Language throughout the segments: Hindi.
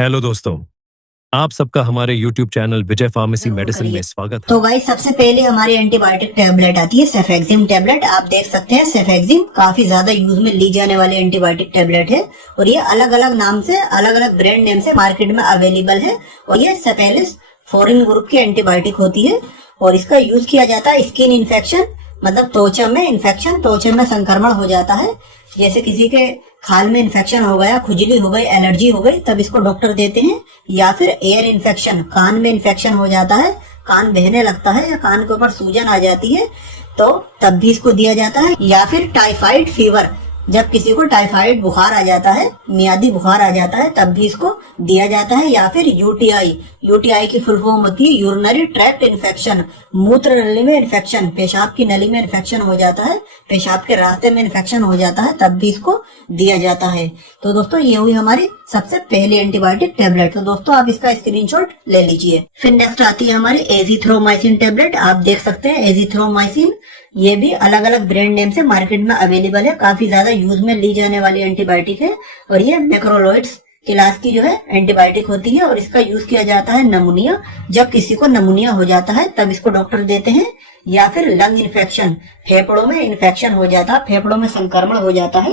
हेलो दोस्तों, आप सबका हमारे YouTube चैनल विजय फार्मेसी मेडिसिन में स्वागत है। तो गाइस सबसे पहले हमारी एंटीबायोटिक टैबलेट आती है सेफेक्सिम टैबलेट। आप देख सकते हैं सेफेक्सिम काफी ज्यादा यूज में ली जाने वाली एंटीबायोटिक टैबलेट है और ये अलग अलग नाम से अलग अलग ब्रांड नेम से मार्केट में अवेलेबल है और ये सेपेलिस फॉरेन ग्रुप की एंटीबायोटिक होती है और इसका यूज किया जाता है स्किन इन्फेक्शन, मतलब त्वचा में इन्फेक्शन, त्वचा में संक्रमण हो जाता है। जैसे किसी के खाल में इन्फेक्शन हो गया, खुजली हो गई, एलर्जी हो गई, तब इसको डॉक्टर देते हैं। या फिर एयर इन्फेक्शन, कान में इन्फेक्शन हो जाता है, कान बहने लगता है या कान के ऊपर सूजन आ जाती है तो तब भी इसको दिया जाता है। या फिर टाइफाइड फीवर, जब किसी को टाइफाइड बुखार आ जाता है, मियादी बुखार आ जाता है, तब भी इसको दिया जाता है। या फिर यूटीआई, यूटीआई की फुल फॉर्म होती है यूरिनरी ट्रैक्ट इन्फेक्शन, मूत्र नली में इन्फेक्शन, पेशाब की नली में इन्फेक्शन हो जाता है, पेशाब के रास्ते में इन्फेक्शन हो जाता है, तब भी इसको दिया जाता है। तो दोस्तों ये हुई हमारी सबसे पहली एंटीबायोटिक टैबलेट। तो दोस्तों आप इसका स्क्रीनशॉट ले लीजिए। फिर नेक्स्ट आती है हमारी एजिथ्रोमाइसिन टैबलेट। आप देख सकते हैं एजिथ्रोमाइसिन, ये भी अलग अलग ब्रांड नेम से मार्केट में अवेलेबल है, काफी ज्यादा यूज में ली जाने वाली एंटीबायोटिक है और ये मैक्रोलोइड्स क्लास की जो है एंटीबायोटिक होती है और इसका यूज किया जाता है नमूनिया, जब किसी को नमूनिया हो जाता है तब इसको डॉक्टर देते हैं। या फिर लंग इन्फेक्शन, फेफड़ों में इन्फेक्शन हो जाता है, फेफड़ों में संक्रमण हो जाता है,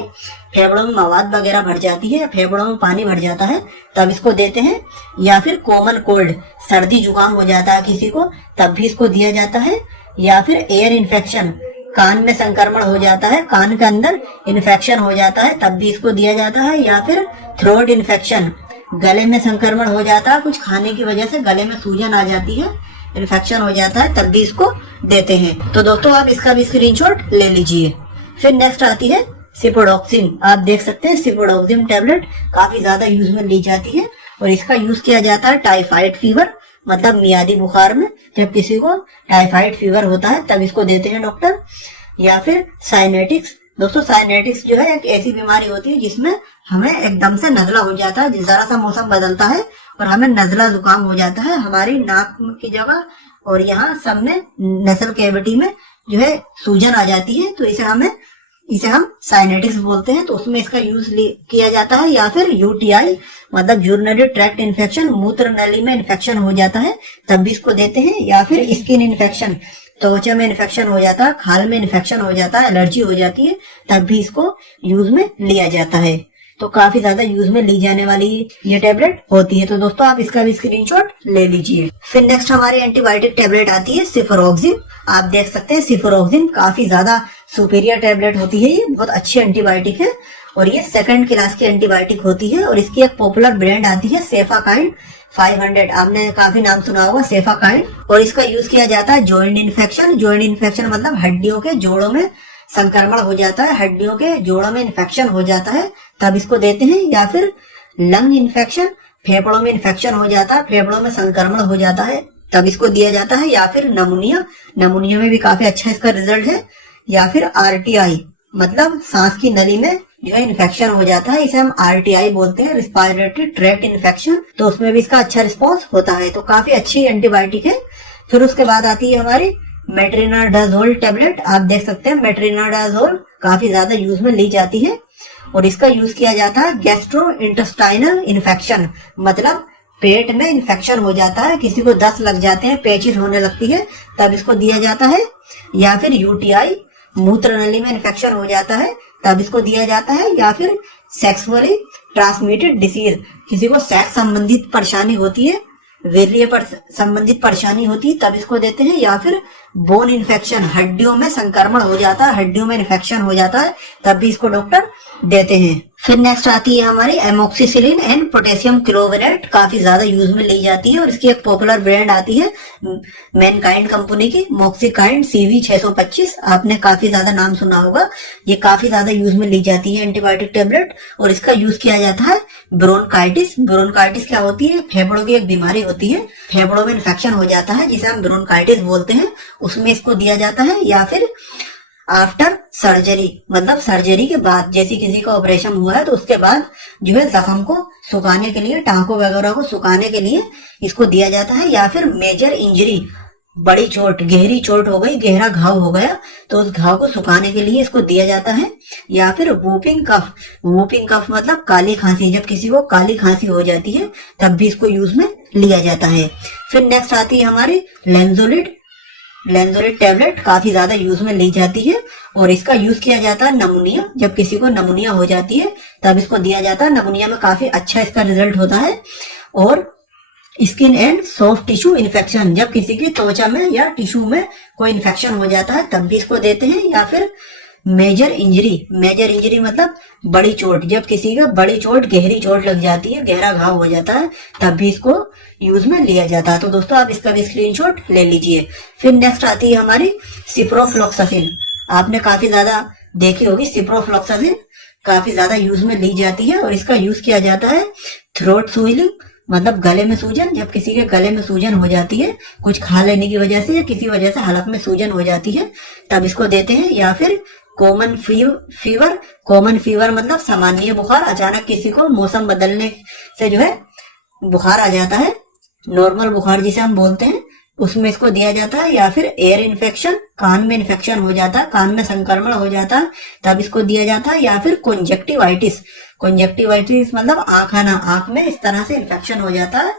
फेफड़ों में मवाद वगैरह भर जाती है, फेफड़ों में पानी भर जाता है, तब इसको देते हैं। या फिर कॉमन कोल्ड, सर्दी जुकाम हो जाता है किसी को, तब भी इसको दिया जाता है। या फिर एयर इन्फेक्शन, कान में संक्रमण हो जाता है, कान के अंदर इन्फेक्शन हो जाता है, तब भी इसको दिया जाता है। या फिर थ्रोट इन्फेक्शन, गले में संक्रमण हो जाता है, कुछ खाने की वजह से गले में सूजन आ जाती है, इन्फेक्शन हो जाता है, तब भी इसको देते हैं। तो दोस्तों आप इसका भी स्क्रीनशॉट ले लीजिए। फिर नेक्स्ट आती है सिपोडॉक्सिन। आप देख सकते हैं सिपोडॉक्सिन टैबलेट काफी ज्यादा यूज में ली जाती है और इसका यूज किया जाता है टाइफाइड फीवर, मतलब मियादी बुखार में, जब किसी को टाइफाइड फीवर होता है तब इसको देते हैं डॉक्टर। या फिर साइनेटिक्स, दोस्तों साइनेटिक्स जो है एक ऐसी बीमारी होती है जिसमें हमें एकदम से नजला हो जाता है, जरा सा मौसम बदलता है और हमें नजला जुकाम हो जाता है, हमारी नाक की जगह और यहाँ सब में नसल कैविटी में जो है सूजन आ जाती है, तो इसे हम साइनेटिक्स बोलते हैं। तो उसमें इसका यूज किया जाता है। या फिर यूटीआई, मतलब यूरिनरी ट्रैक्ट इन्फेक्शन, मूत्र नली में इन्फेक्शन हो जाता है, तब भी इसको देते हैं। या फिर स्किन इन्फेक्शन, त्वचा में इन्फेक्शन हो जाता है, खाल में इन्फेक्शन हो जाता है, एलर्जी हो जाती है, तब भी इसको यूज में लिया जाता है। तो काफी ज्यादा यूज में ली जाने वाली ये टैबलेट होती है। तो दोस्तों आप इसका भी स्क्रीनशॉट ले लीजिए। फिर नेक्स्ट हमारी एंटीबायोटिक टैबलेट आती है सिफोरोक्सिन। आप देख सकते हैं सिफोरोक्सिन काफी ज्यादा सुपीरियर टैबलेट होती है, ये बहुत अच्छी एंटीबायोटिक है और ये सेकंड क्लास की एंटीबायोटिक होती है और इसकी एक पॉपुलर ब्रांड आती है सेफाकाइंड 500। आपने काफी नाम सुना होगा सेफाकाइंड। और इसका यूज किया जाता है जॉइंट इन्फेक्शन, जॉइंट इन्फेक्शन मतलब हड्डियों के जोड़ों में संक्रमण हो जाता है, हड्डियों के जोड़ों में इन्फेक्शन हो जाता है, तब इसको देते हैं। या फिर लंग इन्फेक्शन, फेफड़ों में इन्फेक्शन हो जाता है, फेफड़ों में संक्रमण हो जाता है, तब इसको दिया जाता है। या फिर नमूनिया, नमूनिया में भी काफी अच्छा इसका रिजल्ट है। या फिर आरटीआई, मतलब सांस की नली में जो है इन्फेक्शन हो जाता है, इसे हम आरटीआई बोलते हैं, रिस्पायरेटरी ट्रैक्ट इन्फेक्शन, तो उसमें भी इसका अच्छा रिस्पॉन्स होता है। तो काफी अच्छी एंटीबायोटिक है। फिर उसके बाद आती है हमारी मेट्रिनाडाजोल टैबलेट। आप देख सकते हैं मेट्रिनाडाजोल काफी ज्यादा यूज में ली जाती है और इसका यूज किया जाता है गैस्ट्रो इंटेस्टाइनल इन्फेक्शन, मतलब पेट में इन्फेक्शन हो जाता है, किसी को दस्त लग जाते हैं, पेचिश होने लगती है, तब इसको दिया जाता है। या फिर यूटीआई, मूत्र नली में इन्फेक्शन हो जाता है, तब इसको दिया जाता है। या फिर सेक्सुअली ट्रांसमिटेड डिसीज, किसी को सेक्स संबंधित परेशानी होती है, वीर्य पर संबंधित परेशानी होती है, तब इसको देते हैं। या फिर बोन इन्फेक्शन, हड्डियों में संक्रमण हो जाता है, हड्डियों में इन्फेक्शन हो जाता है, तब भी इसको डॉक्टर देते हैं। फिर नेक्स्ट आती है हमारी एमोक्सिसिलिन एंड पोटेशियम क्लोवेरेट, काफी ज्यादा यूज में ली जाती है और इसकी एक पॉपुलर ब्रांड आती है मैनकाइंड कंपनी की, मॉक्सिकाइंड CV 625। आपने काफी ज्यादा नाम सुना होगा, ये काफी ज्यादा यूज में ली जाती है एंटीबायोटिक टैबलेट और इसका यूज किया जाता है ब्रोंकाइटिस। ब्रोंकाइटिस क्या होती है? फेफड़ों की एक बीमारी होती है, फेफड़ों में इन्फेक्शन हो जाता है जिसे हम ब्रोंकाइटिस बोलते हैं, उसमें इसको दिया जाता है। या फिर आफ्टर सर्जरी, मतलब सर्जरी के बाद, जैसे किसी का ऑपरेशन हुआ है तो उसके बाद जो है जख्म को सुखाने के लिए, टांकों वगैरह को सुखाने के लिए इसको दिया जाता है। या फिर मेजर इंजरी, बड़ी चोट, गहरी चोट हो गई, गहरा घाव हो गया, तो उस घाव को सुखाने के लिए इसको दिया जाता है। या फिर वूपिंग कफ, वूपिंग कफ मतलब काली खांसी, जब किसी को काली खांसी हो जाती है तब भी इसको यूज में लिया जाता है। फिर नेक्स्ट आती है हमारी लेंजोलिड। लेंजोलिड टेबलेट काफी ज्यादा यूज में ली जाती है और इसका यूज किया जाता है नमूनिया, जब किसी को नमूनिया हो जाती है तब इसको दिया जाता है। नमूनिया में काफी अच्छा इसका रिजल्ट होता है। और skin and soft tissue infection, जब किसी की त्वचा में या टिश्यू में कोई इन्फेक्शन हो जाता है तब भी इसको देते हैं। या फिर मेजर इंजरी, मेजर इंजरी मतलब बड़ी चोट, जब किसी का बड़ी चोट, गहरी चोट लग जाती है, गहरा घाव हो जाता है तब भी इसको यूज में लिया जाता है। तो दोस्तों आप इसका भी स्क्रीनशॉट ले लीजिए। फिर नेक्स्ट आती है हमारी सिप्रोफ्लॉक्सासिन। आपने काफी ज्यादा देखी होगी, सिप्रोफ्लॉक्सासिन काफी ज्यादा यूज में ली जाती है और इसका यूज किया जाता है थ्रोट स्वेलिंग मतलब गले में सूजन, जब किसी के गले में सूजन हो जाती है कुछ खा लेने की वजह से या किसी वजह से हलक में सूजन हो जाती है तब इसको देते हैं। या फिर कॉमन फीवर, कॉमन फीवर मतलब सामान्य बुखार, अचानक किसी को मौसम बदलने से जो है बुखार आ जाता है, नॉर्मल बुखार जिसे हम बोलते हैं, उसमें इसको दिया जाता है। या फिर एयर इन्फेक्शन, कान में इन्फेक्शन हो जाता है, कान में संक्रमण हो जाता है तब इसको दिया जाता है। या फिर कॉन्जेक्टिवाइटिस, कॉन्जेक्टिवाइटिस मतलब आंख आना, आंख में इस तरह से इन्फेक्शन हो जाता है,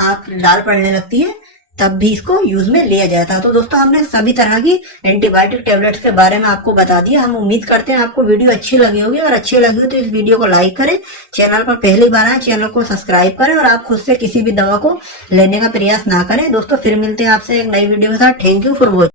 आंख लाल पड़ने लगती है, तब भी इसको यूज में लिया जाता है। तो दोस्तों हमने सभी तरह की एंटीबायोटिक टेबलेट्स के बारे में आपको बता दिया। हम उम्मीद करते हैं आपको वीडियो अच्छी लगी होगी, और अच्छी लगी हो तो इस वीडियो को लाइक करें, चैनल पर पहली बार आए चैनल को सब्सक्राइब करें और आप खुद से किसी भी दवा को लेने का प्रयास ना करें। दोस्तों फिर मिलते हैं आपसे एक नई वीडियो के साथ। Thank you for watching.